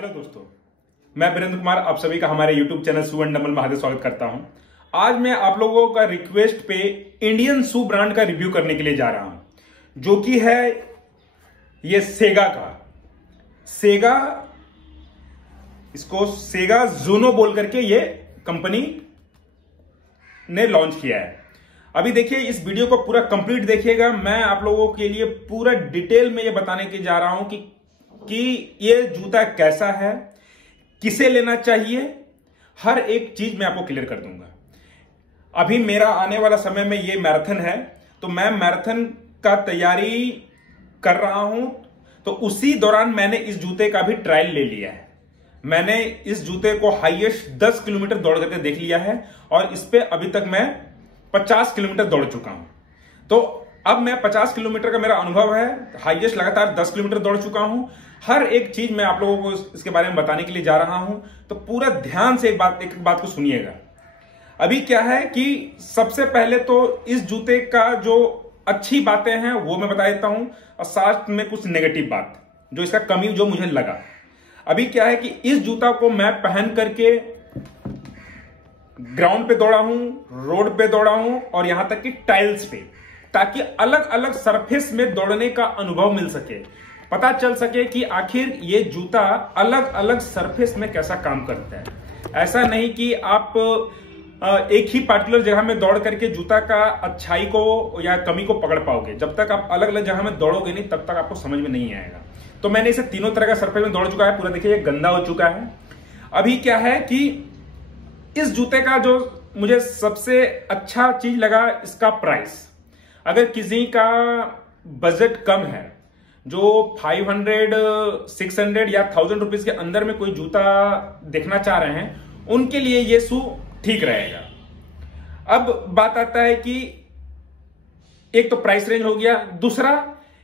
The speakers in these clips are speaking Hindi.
हेलो दोस्तों, मैं वीरेंद्र कुमार आप सभी का हमारे YouTube channel shoe and dumbbell में हार्दिक स्वागत करता हूं। आज मैं आप लोगों का रिक्वेस्ट पे इंडियन शू ब्रांड का रिव्यू करने के लिए जा रहा हूं, जो कि है ये सेगा का। सेगा, इसको सेगा ज़ूनो बोल करके ये कंपनी ने लॉन्च किया है। अभी देखिए, इस वीडियो को पूरा कंप्लीट देखिएगा। मैं आप लोगों के लिए पूरा डिटेल में ये बताने के जा रहा हूं कि ये जूता कैसा है, किसे लेना चाहिए, हर एक चीज मैं आपको क्लियर कर दूंगा। अभी मेरा आने वाला समय में ये मैराथन है, तो मैं मैराथन का तैयारी कर रहा हूं, तो उसी दौरान मैंने इस जूते का भी ट्रायल ले लिया है। मैंने इस जूते को हाईएस्ट 10 किलोमीटर दौड़ करके देख लिया है और इस पे अभी तक मैं 50 किलोमीटर दौड़ चुका हूं। तो अब मैं 50 किलोमीटर का मेरा अनुभव है, हाईएस्ट लगातार 10 किलोमीटर दौड़ चुका हूं। हर एक चीज मैं आप लोगों को इसके बारे में बताने के लिए जा रहा हूं, तो पूरा ध्यान से एक बात को सुनिएगा। अभी क्या है कि सबसे पहले तो इस जूते का जो अच्छी बातें हैं वो मैं बता देता हूं, और साथ में कुछ नेगेटिव बात जो इसका कमी जो मुझे लगा। अभी क्या है कि इस जूता को मैं पहन करके ग्राउंड पे दौड़ा हूं, रोड पे दौड़ा हूं और यहां तक कि टाइल्स पे, ताकि अलग अलग सरफेस में दौड़ने का अनुभव मिल सके, पता चल सके कि आखिर ये जूता अलग अलग सरफेस में कैसा काम करता है। ऐसा नहीं कि आप एक ही पार्टिकुलर जगह में दौड़ करके जूता का अच्छाई को या कमी को पकड़ पाओगे। जब तक आप अलग अलग जगह में दौड़ोगे नहीं, तब तक आपको समझ में नहीं आएगा। तो मैंने इसे तीनों तरह का सरफेस में दौड़ चुका है, पूरा देखिए ये गंदा हो चुका है। अभी क्या है कि इस जूते का जो मुझे सबसे अच्छा चीज लगा, इसका प्राइस। अगर किसी का बजट कम है, जो 500, 600 या 1000 रुपीज के अंदर में कोई जूता देखना चाह रहे हैं, उनके लिए ये शू ठीक रहेगा। अब बात आता है कि एक तो प्राइस रेंज हो गया, दूसरा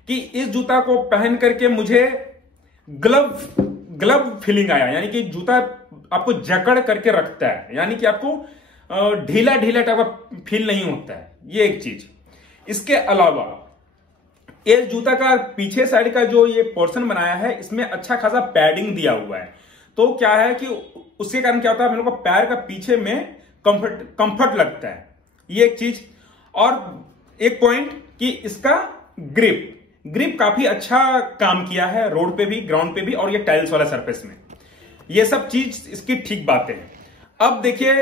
कि इस जूता को पहन करके मुझे ग्लव फीलिंग आया, यानी कि जूता आपको जकड़ करके रखता है, यानी कि आपको ढीला ढीला टाइप का फील नहीं होता है। ये एक चीज। इसके अलावा इस जूता का पीछे साइड का जो ये पोर्शन बनाया है, इसमें अच्छा खासा पैडिंग दिया हुआ है। तो क्या है कि उसके कारण क्या होता है, हम लोग को पैर का पीछे में कंफर्ट लगता है। ये एक चीज। और एक पॉइंट कि इसका ग्रिप काफी अच्छा काम किया है, रोड पे भी, ग्राउंड पे भी, और ये टाइल्स वाला सरफेस में। ये सब चीज इसकी ठीक बातें हैं। अब देखिए,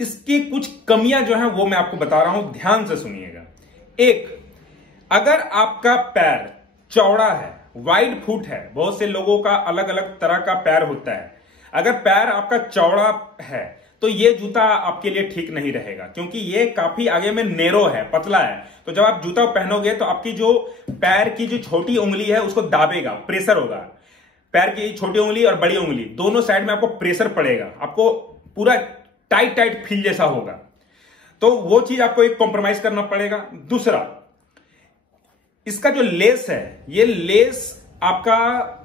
इसकी कुछ कमियां जो हैं वो मैं आपको बता रहा हूं, ध्यान से सुनिएगा। एक, अगर आपका पैर चौड़ा है, वाइड फुट है, बहुत से लोगों का अलग अलग तरह का पैर होता है। अगर पैर आपका चौड़ा है तो ये जूता आपके लिए ठीक नहीं रहेगा, क्योंकि ये काफी आगे में नेरो है, पतला है। तो जब आप जूता पहनोगे तो आपकी जो पैर की जो छोटी उंगली है उसको दाबेगा, प्रेशर होगा। पैर की छोटी उंगली और बड़ी उंगली दोनों साइड में आपको प्रेशर पड़ेगा, आपको पूरा टाइट फील जैसा होगा। तो वो चीज आपको एक कॉम्प्रोमाइज करना पड़ेगा। दूसरा, इसका जो लेस है, ये लेस आपका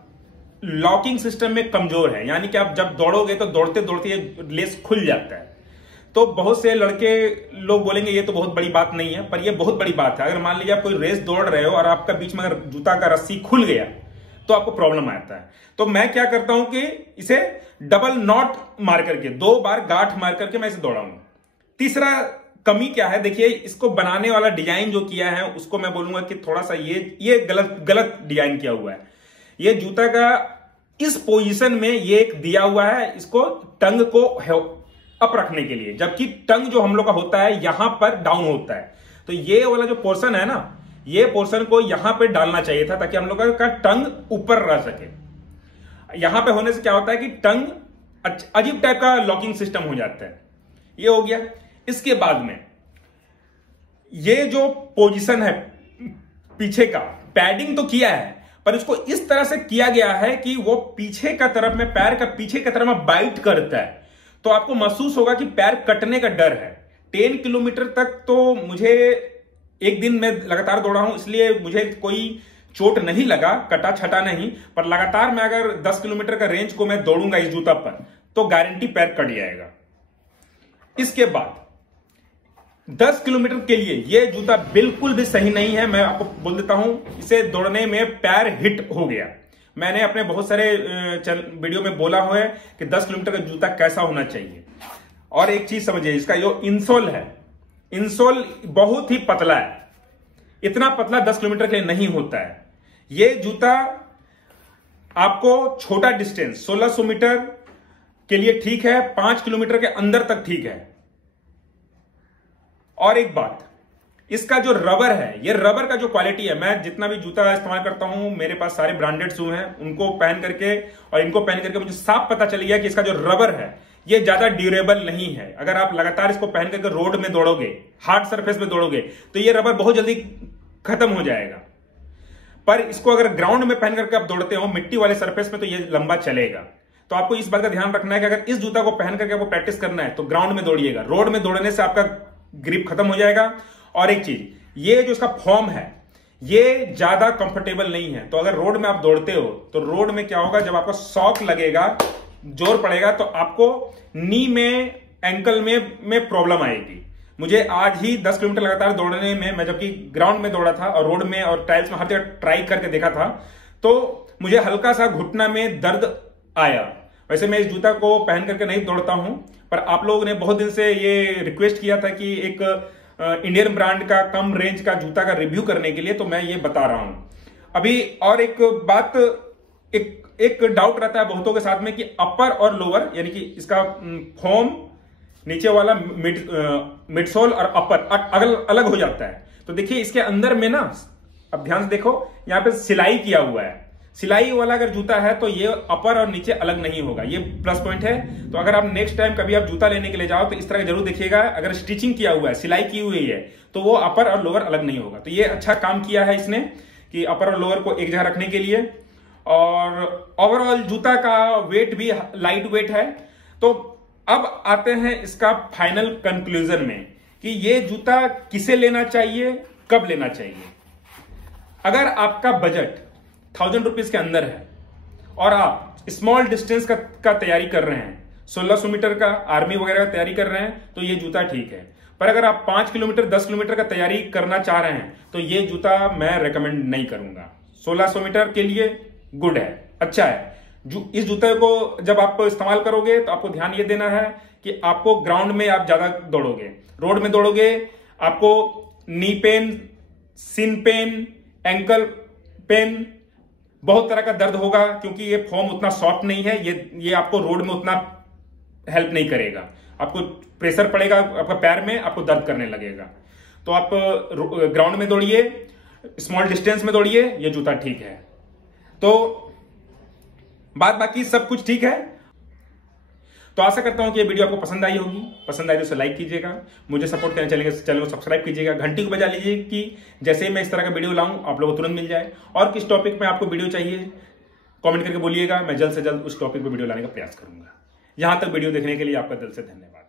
लॉकिंग सिस्टम में कमजोर है, यानी कि आप जब दौड़ोगे तो दौड़ते दौड़ते ये लेस खुल जाता है। तो बहुत से लड़के लोग बोलेंगे ये तो बहुत बड़ी बात नहीं है, पर ये बहुत बड़ी बात है। अगर मान लीजिए आप कोई रेस दौड़ रहे हो और आपका बीच में अगर जूता का रस्सी खुल गया तो आपको प्रॉब्लम आता है। तो मैं क्या करता हूं कि इसे डबल नॉट मार करके, 2 बार गांठ मार करके मैं इसे दौड़ाऊंगा। तीसरा कमी क्या है, देखिए इसको बनाने वाला डिजाइन जो किया है उसको मैं बोलूंगा कि थोड़ा सा ये गलत डिजाइन किया हुआ है। ये जूता का इस पोजीशन में ये एक दिया हुआ है, इसको टंग को अप रखने के लिए, जबकि टंग जो हम लोग का होता है यहां पर डाउन होता है। तो ये वाला जो पोर्शन है ना, ये पोर्शन को यहां पे डालना चाहिए था, ताकि हम लोग का टंग ऊपर रह सके। यहां पे होने से क्या होता है कि टंग अजीब टाइप का लॉकिंग सिस्टम हो जाता है। ये हो गया। इसके बाद में ये जो पोजीशन है पीछे का, पैडिंग तो किया है, पर इसको इस तरह से किया गया है कि वो पीछे का तरफ में, पैर का पीछे का तरफ में बाइट करता है। तो आपको महसूस होगा कि पैर कटने का डर है। 10 किलोमीटर तक तो मुझे एक दिन में लगातार दौड़ा हूं, इसलिए मुझे कोई चोट नहीं लगा, कटा छटा नहीं। पर लगातार मैं अगर 10 किलोमीटर का रेंज को मैं दौड़ूंगा इस जूता पर, तो गारंटी पैर कट जाएगा। इसके बाद 10 किलोमीटर के लिए ये जूता बिल्कुल भी सही नहीं है। मैं आपको बोल देता हूं, इसे दौड़ने में पैर हिट हो गया, मैंने अपने बहुत सारे वीडियो में बोला हुआ है कि 10 किलोमीटर का जूता कैसा होना चाहिए। और एक चीज समझिए, इसका जो इंसोल है, इंसोल बहुत ही पतला है। इतना पतला 10 किलोमीटर के लिए नहीं होता है। ये जूता आपको छोटा डिस्टेंस 1600 मीटर के लिए ठीक है, 5 किलोमीटर के अंदर तक ठीक है। और एक बात, इसका जो रबर है, ये रबर का जो क्वालिटी है, मैं जितना भी जूता इस्तेमाल करता हूं, मेरे पास सारे ब्रांडेड शू हैं, उनको पहन करके और इनको पहन करके मुझे साफ पता चल गया कि इसका जो रबर है ये ज्यादा ड्यूरेबल नहीं है। अगर आप लगातार इसको पहन करके रोड में दौड़ोगे, हार्ड सरफेस में दौड़ोगे, तो ये रबर बहुत जल्दी खत्म हो जाएगा। पर इसको अगर ग्राउंड में पहन करके आप दौड़ते हो, मिट्टी वाले सरफेस में, तो ये लंबा चलेगा। तो आपको इस बात का ध्यान रखना है कि अगर इस जूता को पहन करके आपको प्रैक्टिस करना है तो ग्राउंड में दौड़िएगा। रोड में दौड़ने से आपका ग्रिप खत्म हो जाएगा। और एक चीज, ये जो इसका फॉर्म है ये ज्यादा कंफर्टेबल नहीं है। तो अगर रोड में आप दौड़ते हो तो रोड में क्या होगा, जब आपको शॉक लगेगा, जोर पड़ेगा, तो आपको नी में, एंकल में प्रॉब्लम आएगी। मुझे आज ही 10 किलोमीटर लगातार दौड़ने में, मैं जबकि ग्राउंड में दौड़ा था और रोड में और टाइल्स में हर जगह ट्राई करके देखा था, तो मुझे हल्का सा घुटना में दर्द आया। वैसे मैं इस जूता को पहन करके नहीं दौड़ता हूं, पर आप लोगों ने बहुत दिन से ये रिक्वेस्ट किया था कि एक इंडियन ब्रांड का कम रेंज का जूता का रिव्यू करने के लिए, तो मैं ये बता रहा हूं अभी। और एक बात, एक डाउट रहता है बहुतों के साथ में कि अपर और लोअर, यानी कि इसका फोम नीचे वाला मिडसोल और अपर अलग हो जाता है। तो देखिए इसके अंदर में ना, अब ध्यान से देखो, यहां पे सिलाई किया हुआ है। सिलाई वाला अगर जूता है तो ये अपर और नीचे अलग नहीं होगा, ये प्लस पॉइंट है। तो अगर आप नेक्स्ट टाइम कभी आप जूता लेने के लिए जाओ तो इस तरह का जरूर देखिएगा, अगर स्टिचिंग किया हुआ है, सिलाई की हुई है, तो वो अपर और लोअर अलग नहीं होगा। तो ये अच्छा काम किया है इसने कि अपर और लोअर को एक जगह रखने के लिए। और ओवरऑल जूता का वेट भी लाइट वेट है। तो अब आते हैं इसका फाइनल कंक्लूजन में कि ये जूता किसे लेना चाहिए, कब लेना चाहिए। अगर आपका बजट 1000 रुपीज के अंदर है और आप स्मॉल डिस्टेंस का तैयारी कर रहे हैं, 1600 मीटर का, आर्मी वगैरह का तैयारी कर रहे हैं, तो ये जूता ठीक है। पर अगर आप 5 किलोमीटर 10 किलोमीटर का तैयारी करना चाह रहे हैं तो ये जूता मैं रेकमेंड नहीं करूंगा। 1600 मीटर के लिए गुड है, अच्छा है। इस जूते को जब आप इस्तेमाल करोगे तो आपको ध्यान ये देना है कि आपको ग्राउंड में आप ज्यादा दौड़ोगे, रोड में दौड़ोगे, आपको नी पेन, सिन पेन, एंकल पेन, बहुत तरह का दर्द होगा, क्योंकि ये फॉर्म उतना सॉफ्ट नहीं है। ये आपको रोड में उतना हेल्प नहीं करेगा। आपको प्रेशर पड़ेगा आपका पैर में, आपको दर्द करने लगेगा। तो आप ग्राउंड में दौड़िए, स्मॉल डिस्टेंस में दौड़िए, ये जूता ठीक है। तो बात बाकी सब कुछ ठीक है। तो आशा करता हूं कि ये वीडियो आपको पसंद आई होगी। पसंद आई तो उसे लाइक कीजिएगा, मुझे सपोर्ट करने चैनल को सब्सक्राइब कीजिएगा, घंटी को बजा लीजिए कि जैसे ही मैं इस तरह का वीडियो लाऊं आप लोगों को तुरंत मिल जाए। और किस टॉपिक में आपको वीडियो चाहिए कमेंट करके बोलिएगा, मैं जल्द से जल्द उस टॉपिक पर वीडियो लाने का प्रयास करूंगा। यहां तक वीडियो देखने के लिए आपका दिल से धन्यवाद।